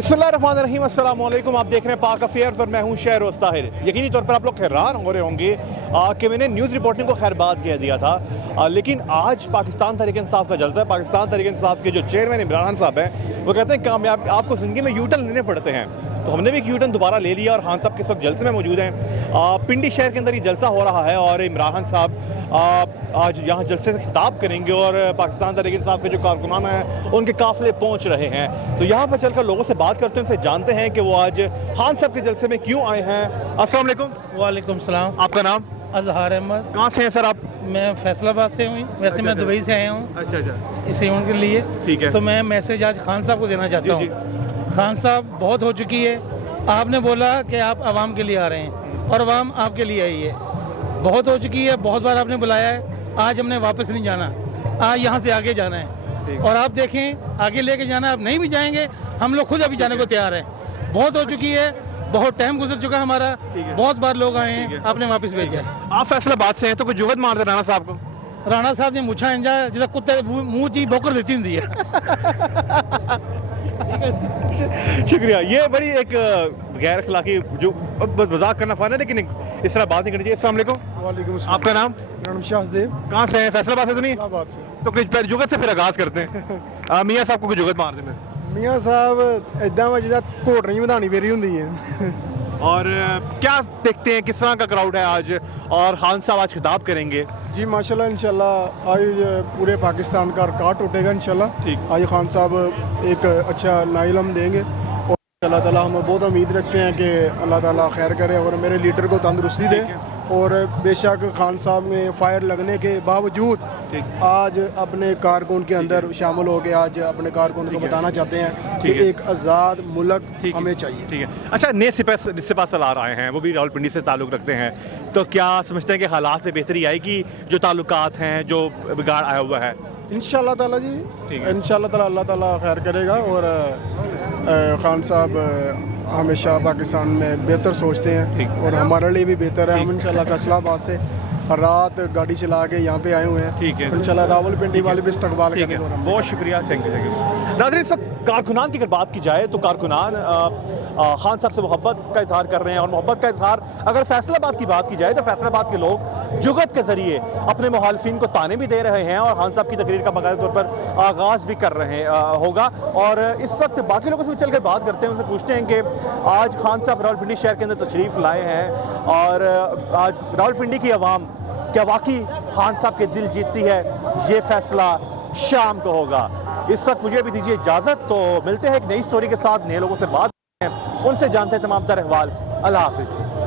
बिस्मिल्लाहिर्रहमानिर्रहीम, अस्सलाम वालेकुम। आप देख रहे हैं पाक अफेयर्स और मैं हूं शहरोज़ ताहिर। यकीनी तौर पर आप लोग हैरान हो रहे होंगे कि मैंने न्यूज़ रिपोर्टिंग को खैरबाद कह दिया था, लेकिन आज पाकिस्तान तहरीक इंसाफ का जलसा है। पाकिस्तान तहरीक इंसाफ के जो चेयरमैन इमरान साहब हैं, वो कहते हैं कामयाब आपको ज़िंदगी में यूटर्न लेने पड़ते हैं, तो हमने भी एक यूटर्न दोबारा ले लिया और खान साहब के इस वक्त जलसे में मौजूद हैं। पिंडी शहर के अंदर ये जलसा हो रहा है और इमरान साहब आज यहाँ जलसे से खिताब करेंगे और पाकिस्तान तहरीक इंसाफ के जो कारकुनान हैं उनके काफ़िले पहुँच रहे हैं। तो यहाँ पर चलकर लोगों से बात करते हैं, उनसे जानते हैं कि वो आज खान साहब के जलसे में क्यों आए हैं। अस्सलाम वालेकुम। वालेकुम सलाम। आपका नाम? अजहर अहमद। कहाँ से हैं सर आप? मैं फैसलाबाद से हूँ, वैसे मैं दुबई से आया हूँ अच्छा इस इवेंट के लिए। ठीक है। तो मैं मैसेज आज खान साहब को देना चाहता हूँ। खान साहब, बहुत हो चुकी है। आपने बोला कि आप आवाम के लिए आ रहे हैं और आवाम आपके लिए आई है। बहुत हो चुकी है, बहुत बार आपने बुलाया है। आज हमने वापस नहीं जाना, आज यहाँ से आगे जाना है और आप देखें आगे लेके जाना है। आप नहीं भी जाएंगे, हम लोग खुद अभी जाने को तैयार हैं। बहुत हो चुकी है, बहुत टाइम गुजर चुका है हमारा, बहुत बार लोग आए हैं, आपने वापस भेजा है। आप फैसलाबाद से हैं तो कोई जुगत मारते राणा साहब को? राणा साहब ने मुछा इंजा जिस कुत्ते मुंह ची बोकर देती हुंदी है। शुक्रिया। ये बड़ी एक गैर अखलाकी जो मजाक करना फ़ान है, लेकिन इस तरह बात नहीं करनी चाहिए। अस्सलाम वालेकुम। वालेकुम अस्सलाम। आपका नाम? मेरा नाम शाहज़ेब। कहाँ से हैं? फैसलाबाद से तो नहीं? इस्लामाबाद से। तो कुछ जुगत से फिर आगाज़ करते हैं। मियाँ साहब को कोई जुगत मार दें। मियाँ साहब इदा वा जिदा घोट नहीं वधानी पेरी हुंदी है। और क्या देखते हैं किस तरह का क्राउड है आज, और खान साहब आज खिताब करेंगे? जी माशाल्लाह, इंशाल्लाह आज पूरे पाकिस्तान का रिकॉर्ड टूटेगा इंशाल्लाह। ठीक। आज खान साहब एक अच्छा नाइलम देंगे और अल्लाह ताला हम बहुत उम्मीद रखते हैं कि अल्लाह ताला खैर करे और मेरे लीडर को तंदुरुस्ती दे। और बेशक खान साहब ने फायर लगने के बावजूद आज अपने कारकुन के अंदर शामिल हो के आज अपने कारकुन को बताना चाहते हैं कि एक आज़ाद मुल्क हमें चाहिए। ठीक है। अच्छा, नए सिपा सलार आए हैं, वो भी रावलपिंडी से ताल्लुक़ रखते हैं, तो क्या समझते हैं कि हालात में बेहतरी आएगी? जो ताल्लुकात हैं, जो बिगाड़ आया हुआ है, इंशाल्लाह ताला जी, इंशाल्लाह ताला अल्लाह ताला खैर करेगा। और खान साहब हमेशा पाकिस्तान में बेहतर सोचते हैं और हमारे लिए भी बेहतर है। हम इंशाल्लाह फैसलाबाद से रात गाड़ी चला के यहाँ पे आए हुए हैं। ठीक है। इंशाल्लाह रावलपिंडी वाले भी इस्तकबाल करेंगे। बहुत शुक्रिया, थैंक यू। नाज़रीन, इस वक्त कारकुनान की अगर बात की जाए तो कारकुनान खान साहब से मोहब्बत का इजहार कर रहे हैं, और मोहब्बत का इजहार अगर फैसलाबाद की बात की जाए तो फैसलाबाद के लोग जुगत के ज़रिए अपने मुखालिफिन को ताने भी दे रहे हैं और खान साहब की तकरीर का बाकायदा तौर पर आगाज़ भी कर रहे होगा। और इस वक्त बाकी लोगों से चल कर बात करते हैं, उनसे पूछते हैं कि आज खान साहब रावलपिंडी शहर के अंदर तशरीफ़ लाए हैं और आज रावलपिंडी की आवाम क्या वाकई खान साहब के दिल जीतती है? ये फैसला शाम को होगा। इस वक्त मुझे भी दीजिए इजाज़त, तो मिलते हैं एक नई स्टोरी के साथ, नए लोगों से बात करते हैं, उनसे जानते हैं तमाम तर अहवाल। अल्लाह हाफिज़।